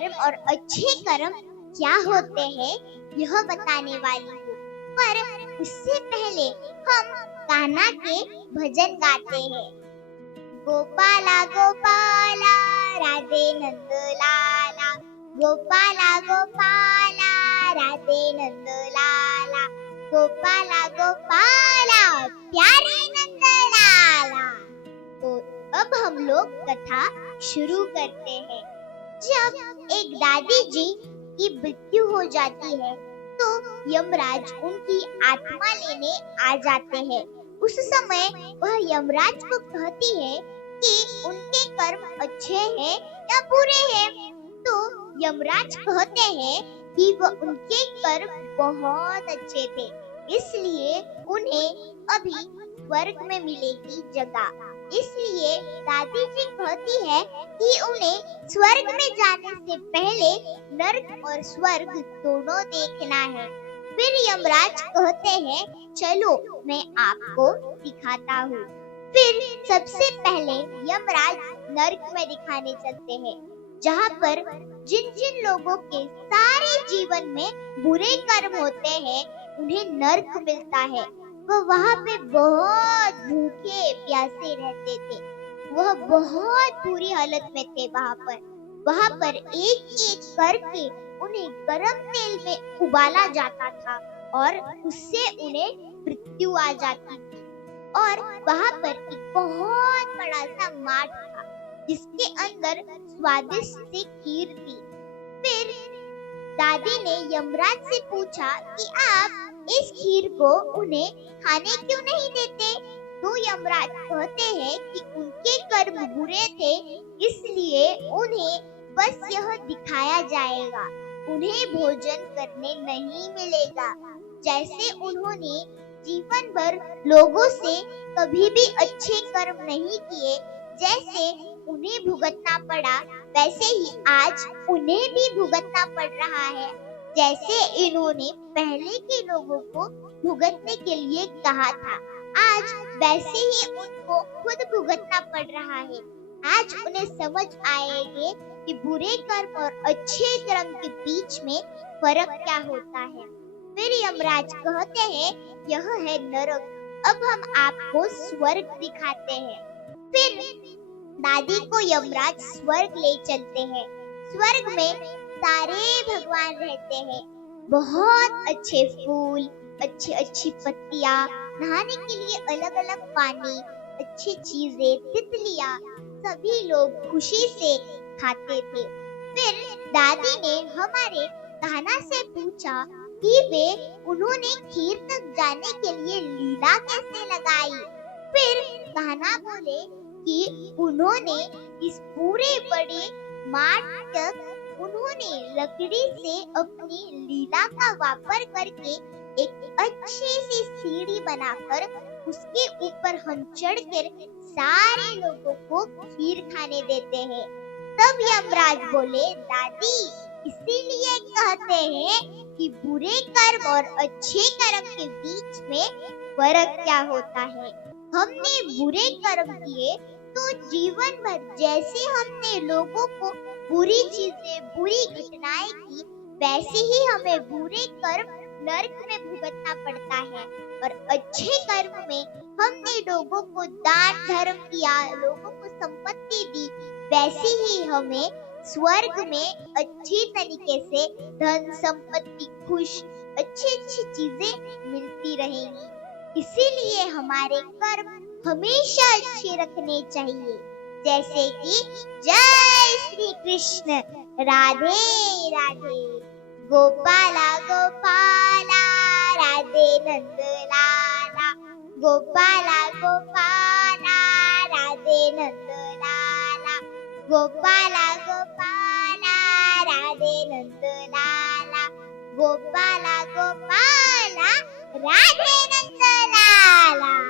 कर्म और अच्छे कर्म क्या होते हैं यह बताने वाली हूँ। पर उससे पहले हम कान्हा के भजन गाते हैं। गोपाला गोपाला राधे नंद लाला, गोपाला गोपाला राधे नंद लाला, गोपाला गोपाला प्यारे नंद लाला। तो अब हम लोग कथा शुरू करते हैं। जब एक दादी जी की मृत्यु हो जाती है तो यमराज उनकी आत्मा लेने आ जाते हैं। उस समय वह यमराज को कहती है कि उनके कर्म अच्छे हैं या बुरे हैं। तो यमराज कहते हैं कि वह उनके कर्म बहुत अच्छे थे, इसलिए उन्हें अभी स्वर्ग में मिलेगी जगह। इसलिए दादी जी कहती है कि उन्हें स्वर्ग में जाने से पहले नर्क और स्वर्ग दोनों देखना है। फिर यमराज कहते हैं चलो मैं आपको दिखाता हूँ। फिर सबसे पहले यमराज नर्क में दिखाने चलते हैं, जहाँ पर जिन जिन लोगों के सारे जीवन में बुरे कर्म होते हैं उन्हें नर्क मिलता है। वह वहाँ पे बहुत भूखे प्यासे रहते थे। वह बहुत बुरी हालत में थे। वहाँ पर एक एक करके उन्हें गरम तेल में उबाला जाता था और उससे उन्हें मृत्यु आ जाती थी। और वहाँ पर एक बहुत बड़ा सा माठ था जिसके अंदर स्वादिष्ट सी खीर थी। फिर दादी ने यमराज से पूछा कि आप इस खीर को उन्हें खाने क्यों नहीं देते? तो यमराज कहते हैं कि उनके कर्म बुरे थे, इसलिए उन्हें बस यह दिखाया जाएगा, उन्हें भोजन करने नहीं मिलेगा। जैसे उन्होंने जीवन भर लोगों से कभी भी अच्छे कर्म नहीं किए, जैसे उन्हें भुगतना पड़ा, वैसे ही आज उन्हें भी भुगतना पड़ रहा है। जैसे इन्होंने पहले के लोगों को भुगतने के लिए कहा था, आज वैसे ही उनको खुद भुगतना पड़ रहा है। आज उन्हें समझ आएंगे कि बुरे कर्म और अच्छे कर्म के बीच में फर्क क्या होता है। फिर यमराज कहते हैं यह है नरक, अब हम आपको स्वर्ग दिखाते हैं। फिर दादी को यमराज स्वर्ग ले चलते हैं। स्वर्ग में सारे भगवान रहते हैं। बहुत अच्छे फूल, अच्छी अच्छी पत्तियां, नहाने के लिए अलग अलग पानी, अच्छी चीजें, तितलियां, सभी लोग खुशी से खाते थे। फिर दादी ने हमारे कान्हा से पूछा कि उन्होंने खीर तक जाने के लिए लीला कैसे लगाई। फिर कान्हा बोले कि उन्होंने इस पूरे बड़े माठ तक उन्होंने लकड़ी से अपनी लीला का वापर करके एक अच्छी सी सीढ़ी बनाकर उसके ऊपर हम चढ़कर सारे लोगों को खीर खाने देते हैं। तब यमराज बोले दादी, इसीलिए कहते हैं कि बुरे कर्म और अच्छे कर्म के बीच में फर्क क्या होता है। हमने बुरे कर्म किए तो जीवन भर जैसे हमने लोगों को बुरी चीजें, बुरी घटनाएं की, वैसे ही हमें बुरे कर्म नरक में भुगतना पड़ता है। और अच्छे कर्म में हमने लोगों को दान धर्म किया, लोगों को संपत्ति दी, वैसे ही हमें स्वर्ग में अच्छी तरीके से धन संपत्ति, खुश, अच्छी अच्छी चीजें मिलती रहेंगी। इसीलिए हमारे कर्म हमेशा अच्छे रखने चाहिए। जैसे कि जय श्री कृष्ण, राधे राधे, गोपाला गोपाला राधे नंद लाला, गोपाला गोपाला राधे नंद लाला, गोपाला गोपाला राधे नंद लाला, गोपाला गोपाला राधे नंद लाला।